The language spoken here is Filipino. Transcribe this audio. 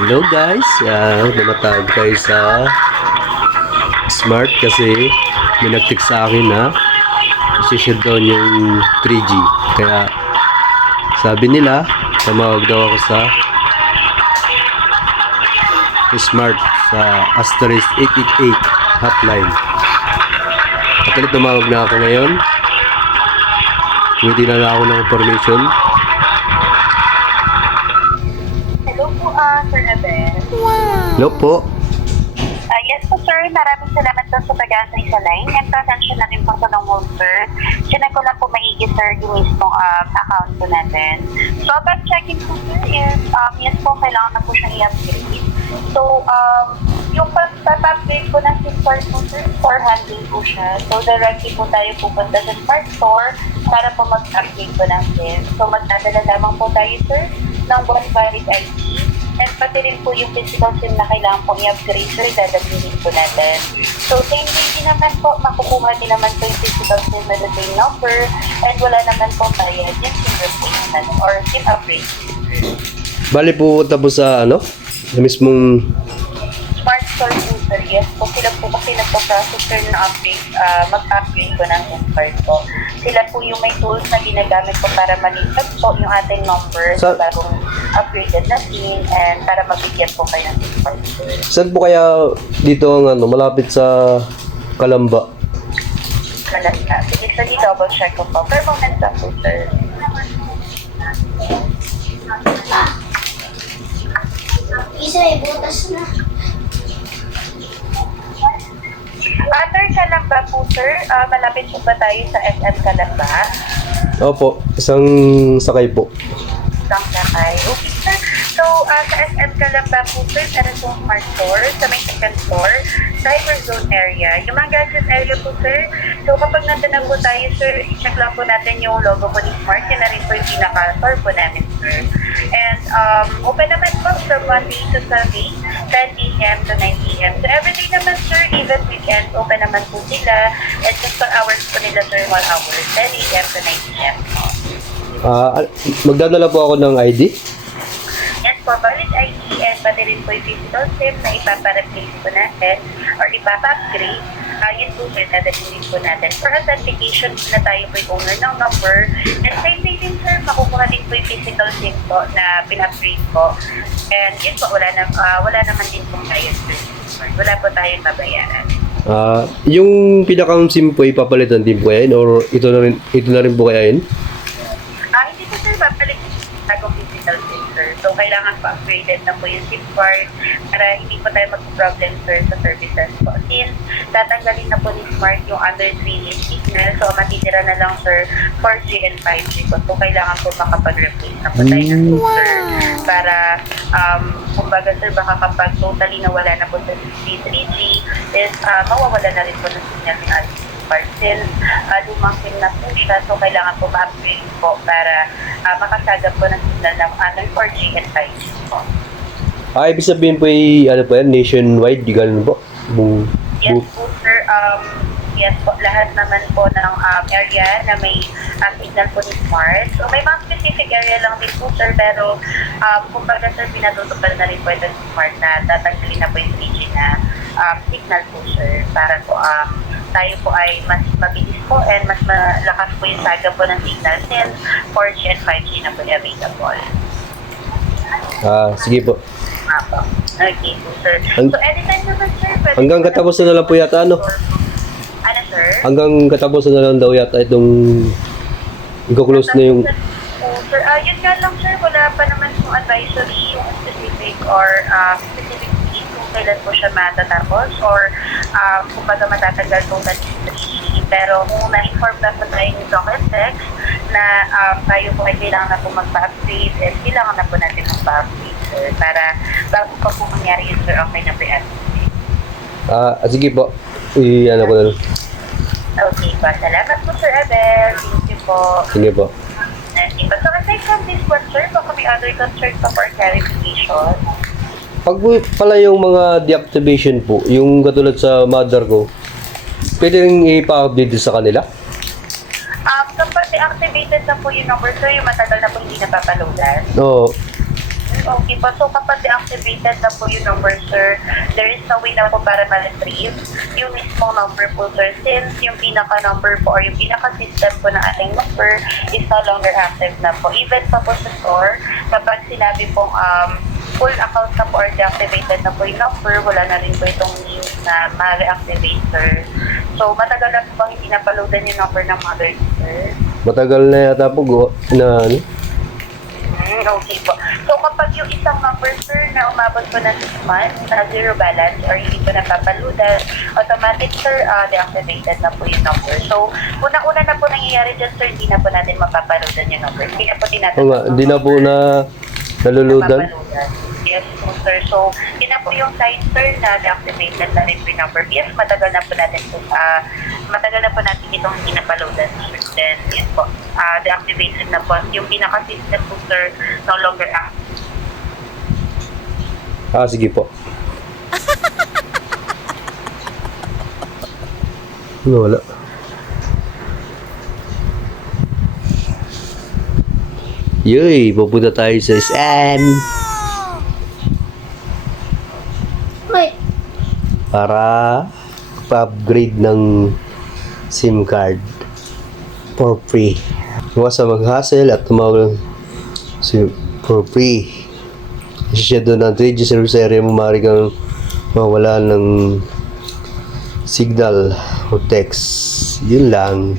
Hello guys, namatawag kayo sa Smart kasi may nag-text sa akin na isi-share down yung 3G. Kaya sabi nila, tumawag daw ako sa Smart sa asterisk 888 hotline. Actually, tumawag na ako ngayon. Hindi na ako ng information. Sir Abel. Hello po. Yes po sir, maraming salamat po sa pag-answer sa line and pasensya na rin po sa long sir. Sinak ko lang po maigi sir yung mismong account po natin. So upon checking po sir is, yes po, kailangan na po siyang i-upgrade. So, yung pag-upgrade po ng SIM card po sir, for handling po siya. So directly po tayo pupunta sa Smart Store para po mag-upgrade po ng SIM. So magdadala lamang po tayo sir ng one valid ID. And pati rin po yung physical SIM na kailangan po i-upgrade, sir, dadagdagan po natin. So, same day din naman po, makukuha din naman po yung physical SIM na the same number, and wala naman po bayad yung SIM replacement or SIM upgrade. Bali pupunta po sa sa mismong Smart Store po, sir. Yes po, sila po kasi nagpa-process sir na update, mag-upgrade po ng SIM card po. Sila po yung may tools na ginagamit po para malipat po yung ating number sa bagong upgraded na SIM and para mabigyan po kayo ng SIM card. saan po kaya dito ang malapit sa Kalamba? Kalanda. Sige, sir, i-double check ko po. Per moment lang po, sir. Isa ay butas na. Under Kalamba po, sir. Malapit po ba tayo sa SM Kalamba? Opo, isang sakay po. Isang sakay. Okay, sir. So, sa SM Kalamba po, sir, meron po Smart Store sa may second floor, Cyber Zone area. Yung mga gadget area po, sir. So, kapag nandun na po tayo, sir, i-check lang po natin yung logo po ni Smart. Yan na rin po yung pinaka-store po namin, sir. And, open naman po from Monday to Sunday, 10 a.m. to 9 a.m. So, everyday naman, sir, even weekend, open naman po sila. And just for hours po nila, sir, 1 hour, 10 a.m. to 9 a.m. Magdadala po ako ng ID? Yes po, valid ID and pati rin po yung physical SIM na ipapa-replace po natin or ipapa-upgrade. Yun po sir, dadalhin po natin. For authentication na tayo po yung owner ng number. And same day din sir, makukuha din po yung physical SIM po na pin-upgrade po. And yun po, wala naman din pong bayad sir. Wala po tayong babayaran. Yung pinakang SIM po ipapalitan din po yan or ito na rin po kaya yun? Hindi po sir, papalit bagong physical SIM sir. So, kailangan pa upgraded na po yung SIM card para hindi po tayo mag-problem sir sa services po. Since tatanggalin na po ni Smart yung under 3G signal, so matitira na lang sir 4G and 5G po. So, kailangan po makapag-replace na po tayo ng SIM sir para kumbaga sir, baka kapag totally nawala na po sa 3G is mawawala na rin po ng signal ng ating since lumang SIM na po siya, so kailangan po ma-upgrade po para makasagap po ng signal ng under 4G and 5G po. Ibig sabihin po po yan, nationwide, di ganun po? Yes po sir, yes po, lahat naman po ng area na may signal po ni Smart. So may mga specific area lang din po sir, pero kumbaga sir, pinatutupad na rin po ito ni Smart na tatanggalin na po yung 3G na signal po sir, para po tayo po ay mas mabilis po and mas malakas po yung saga po ng signal since 4G and 5G na po available. Sige po. Okay po sir. So anytime naman sir, Hanggang katapusan na lang po yata Ano sir? Hanggang katapusan na lang daw yata itong i-close na yung Sir, yun nga lang sir, wala pa naman yung advisory, yung specific or specific date kung kailan po siya matatapos or kumbaga matatanggal po na pero kung na-inform na po tayo ni Doc Text na tayo po ay kailangan na po magpa-upgrade and kailangan na po natin magpa-upgrade sir para bago pa po mangyari yun sir, okay na po yan. sige po. Ano ko na lang. Okay po, salamat po Sir Abel. Thank you po. Sige po. Okay po. So aside from this one sir, baka may other concern pa for clarification? Pag pala yung mga deactivation po, yung katulad sa mother ko, pwede rin ipa-update sa kanila? Kapag deactivated na po yung number sir, yung matagal na po hindi napapaloadan. Oo. Okay po. So kapag deactivated na po yung number, sir, there is no way na po para ma-retrieve yung mismong number po, sir. Since yung pinaka-number po or yung pinaka-system po ng ating number is no longer active na po. Even pa po sa store, kapag sinabi pong full account na po or deactivated na po yung number, wala na rin po itong means na ma-reactivate, sir. So matagal na po bang hindi napaloadan yung number ng mother, sir? Matagal na yata po na ano? Okay po. So kapag yung isang number, sir, na umabot po ng 6 months na zero balance or hindi po napapaludan, automatic, sir, deactivated na po yung number. So, unang-una na po nangyayari dyan, sir, hindi na po natin mapapaludan yung number. Hindi na po Oo nga, hindi na po na naluludan. Yes po, sir. So, yun na po yung sign, sir, na deactivated na rin po yung number. Yes, matagal na po natin itong hindi napaloadan, sir. Then, yun po, deactivated na po. Yung pinaka-system po, sir, no longer active. Sige po. Wala. Yoy, pupunta tayo sa SM Wait. para pa-upgrade ng SIM card for free. Huwag sa mag-hassle at tumawag for free. Kasi siya doon ng 3G service area mo, maaari kang mawala ng signal o text. Yun lang.